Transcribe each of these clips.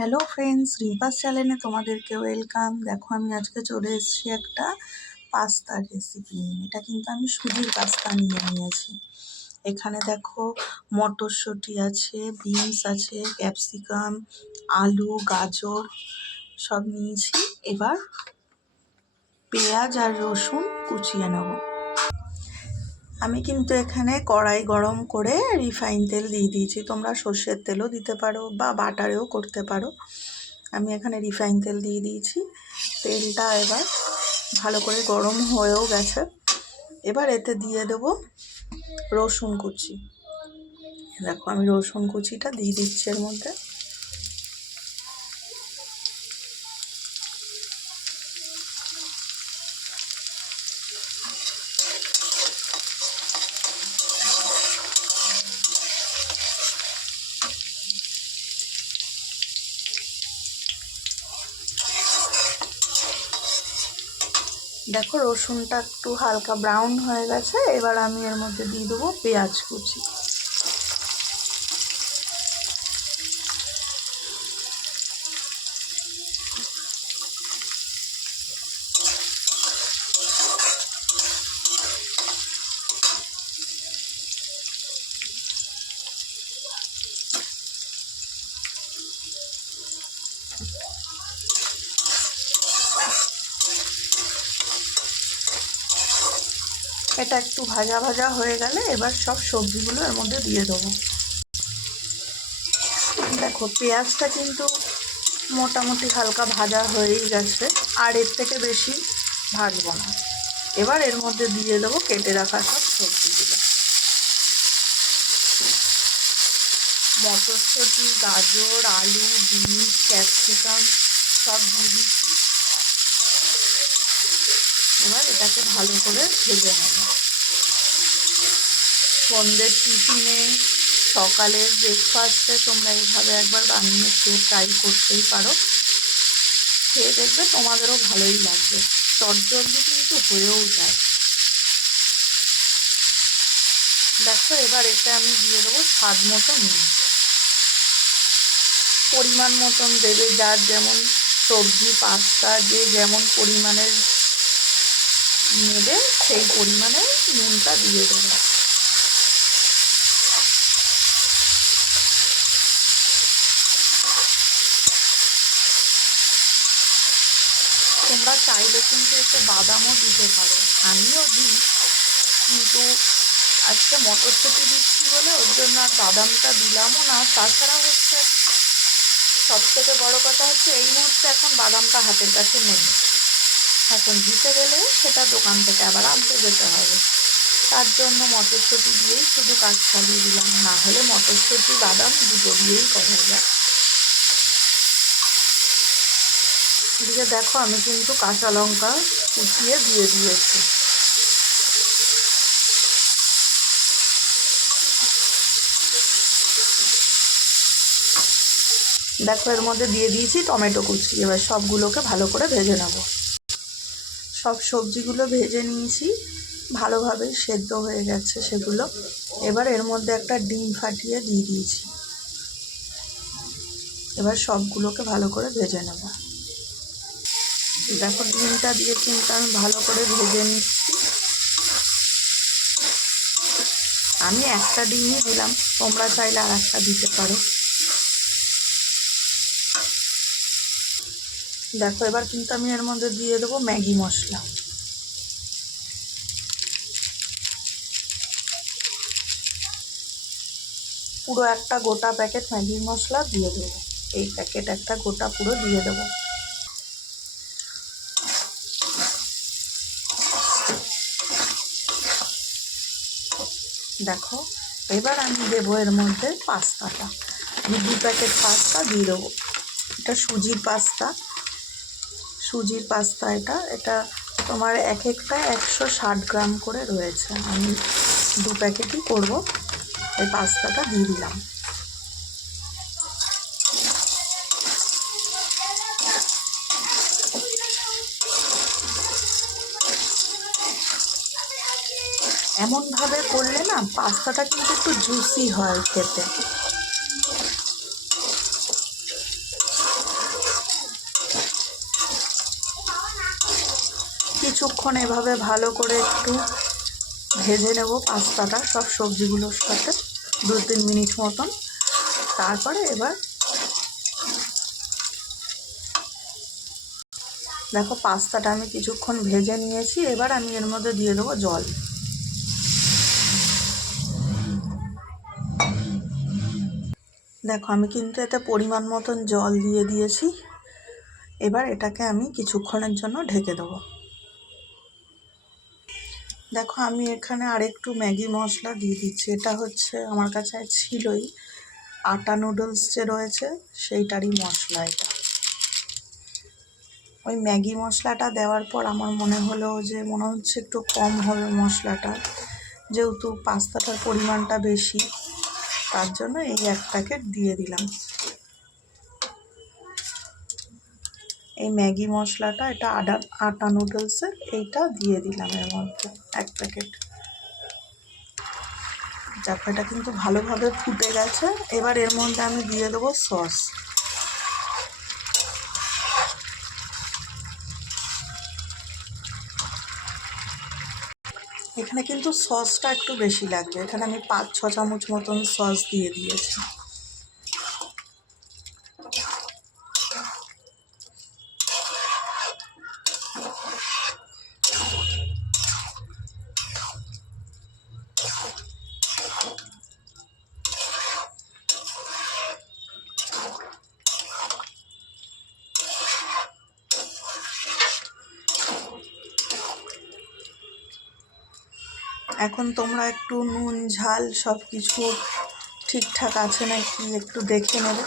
Hello friends রিম্পাস চ্যানেলে তোমাদেরকে welcome দেখো, আমি আজকে চলে এসেছি একটা পাস্তার রেসিপি এটা কিন্তু আমি সুজির পাস্তা নিয়ে নিয়েছি। এখানে দেখো, মটরশুঁটি আছে বিনস আছে ক্যাপসিকাম আলু, গাজর, সব নিয়েছি। এবার পেঁয়াজ আর রসুন কুচিয়ে নেব। আমি কিন্তু এখানে কড়াই গরম করে রিফাইন তেল দিয়ে দিয়েছি। তোমরা সর্ষের তেলও দিতে পারো বা বাটারেও করতে পারো। আমি এখানে রিফাইন তেল দিয়ে দিয়েছি। তেলটা এবার ভালো করে গরম হয়েও গেছে। এবার এতে দিয়ে দেব রসুন কুচি। দেখো, আমি রসুন কুচিটা দিয়ে দিচ্ছি এর মধ্যে। দেখো, রসুনটা একটু হালকা ব্রাউন হয়ে গেছে, এবার আমি এর মধ্যে দিয়ে দেবো পেঁয়াজ কুচি। এটা একটু ভাজা ভাজা হয়ে গেলে এবার সব সবজিগুলো এর মধ্যে দিয়ে দেবো। দেখো, পেঁয়াজটা কিন্তু মোটামুটি হালকা ভাজা হয়েই গেছে, আর এর থেকে বেশি ভাজবো না। এবার এর মধ্যে দিয়ে দেবো কেটে রাখা সব সবজিগুলো। মটরশুঁটি, গাজর, আলু, বিনস, ক্যাপসিকাম সব দিয়ে দিচ্ছি এবার এটাকে ভালো করে ভেজে নেব। সন্ধ্যের টিফিনে, সকালের ব্রেকফাস্টে তোমরা এইভাবে একবার বানিয়ে খেয়ে ট্রাই করতেই পারো। খেয়ে দেখবে তোমাদেরও ভালোই লাগবে। চটজলদি কিন্তু হয়েও যায়। দেখো, এবার এতে আমি দিয়ে দেবো স্বাদ মতো নুন। পরিমাণ মতন দেবে, যার যেমন সবজি, পাস্তা, যে যেমন পরিমাণের নেবে, সেই পরিমাণে নুনটা দিয়ে দেবে। তোমরা চাইলে কিন্তু একটু বাদামও দিতে পারো। আমিও দিই, কিন্তু আজকে মটরশুঁটি দিচ্ছি বলে ওর জন্য আর বাদামটা দিলামও না। তাছাড়া হচ্ছে সব থেকে বড় কথা হচ্ছে এই মুহূর্তে এখন বাদামটা হাতের কাছে নেই। এখন দিতে গেলে সেটা দোকান থেকে আবার আনতে যেতে হবে। তার জন্য মটরশুঁটি দিয়েই শুধু কাজ চালিয়ে দিলাম। না হলে মটরশুঁটি, বাদাম দুটো দিয়েই করা যায়। এদিকে দেখো, আমি কিন্তু কাঁচা লঙ্কা কুচিয়ে দিয়ে দিয়েছি। দেখো, এর মধ্যে দিয়ে দিয়েছি টমেটো কুচি। এবার সবগুলোকে ভালো করে ভেজে নেব। সব সবজিগুলো ভেজে নিয়েছি। ভালোভাবে সেদ্ধ হয়ে গেছে সেগুলো। এবার এর মধ্যে একটা ডিম ফাটিয়ে দিয়ে দিয়েছি। এবার সবগুলোকে ভালো করে ভেজে নেব। দেখো, ডিমটা দিয়ে কিন্তু আমি ভালো করে ভেজে নিচ্ছি। আমি একটা ডিমই দিলাম। তোমরা চাইলে আর একটা দিতে পারো। দেখো, এবার কিন্তু আমি এর মধ্যে দিয়ে দেবো ম্যাগি মশলা। পুরো একটা গোটা প্যাকেট ম্যাগি মশলা দিয়ে দেবো। এই প্যাকেট একটা গোটা পুরো দিয়ে দেবো। দেখো, এবার আমি দেবো এর মধ্যে পাস্তাটা। দু প্যাকেট পাস্তা দিয়ে দেবো। এটা সুজির পাস্তা। সুজির পাস্তা এটা। এটা তোমার এক একটা একশো ষাট গ্রাম করে রয়েছে। আমি দু প্যাকেটই করব। এই পাস্তাটা দিয়ে দিলাম। এমনভাবে করলে না, পাস্তাটা কিন্তু একটু জুসি হয় খেতে। কিছুক্ষণ এভাবে ভালো করে একটু ভেজে নেব পাস্তাটা, সব সবজিগুলোর সাথে দু তিন মিনিট মতন। তারপরে এবার দেখো পাস্তাটা আমি কিছুক্ষণ ভেজে নিয়েছি, এবার আমি এর মধ্যে দিয়ে দেবো জল। দেখো আমি কিন্তু এতে পরিমাণ মতন জল দিয়ে দিয়েছি। এবার এটাকে আমি কিছুক্ষণের জন্য ঢেকে দেবো। দেখো, আমি এখানে আরেকটু ম্যাগি মশলা দিয়ে দিচ্ছি। এটা হচ্ছে আমার কাছে ছিলই আটা নুডলস যে রয়েছে, সেইটারই মশলা এটা। ওই ম্যাগি মশলাটা দেওয়ার পর আমার মনে হলো যে মনে হচ্ছে একটু কম হবে মশলাটা। যেহেতু পাস্তাটার পরিমাণটা বেশি, তার জন্য এই এক প্যাকেট দিয়ে দিলাম। এই ম্যাগি মশলাটা, এটা আডা আটা নুডলসের, এইটা দিয়ে দিলাম এর মধ্যে, এক প্যাকেট। এটা কিন্তু ভালোভাবে ফুটে গেছে। এবার এর মধ্যে আমি দিয়ে দেবো সস। এখানে কিন্তু সসটা একটু বেশি লাগবে। এখানে আমি পাঁচ, ছ চামচ মতন সস দিয়ে দিয়েছি। এখন তোমরা একটু নুন, ঝাল সব কিছু ঠিকঠাক আছে নাকি একটু দেখে নেবে?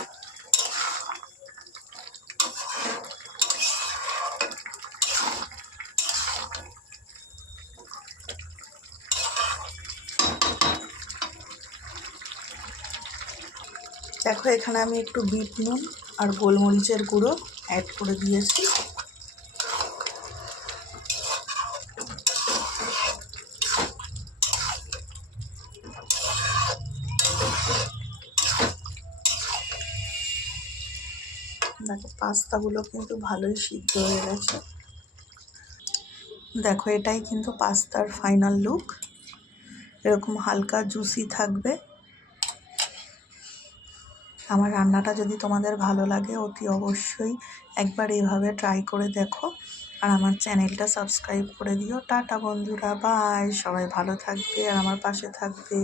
দেখো, এখানে আমি একটু বিট নুন আর গোলমরিচের গুঁড়ো অ্যাড করে দিয়েছি। দেখো, পাস্তাগুলো কিন্তু ভালোই সিদ্ধ হয়ে গেছে। দেখো, এটাই কিন্তু পাস্তার ফাইনাল লুক এরকম হালকা জুসি থাকবে। আমার রান্নাটা যদি তোমাদের ভালো লাগে, অতি অবশ্যই একবার এভাবে ট্রাই করে দেখো। আর আমার চ্যানেলটা সাবস্ক্রাইব করে দিও। টাটা বন্ধুরা বাই সবাই ভালো থাকবে আর আমার পাশে থাকবে।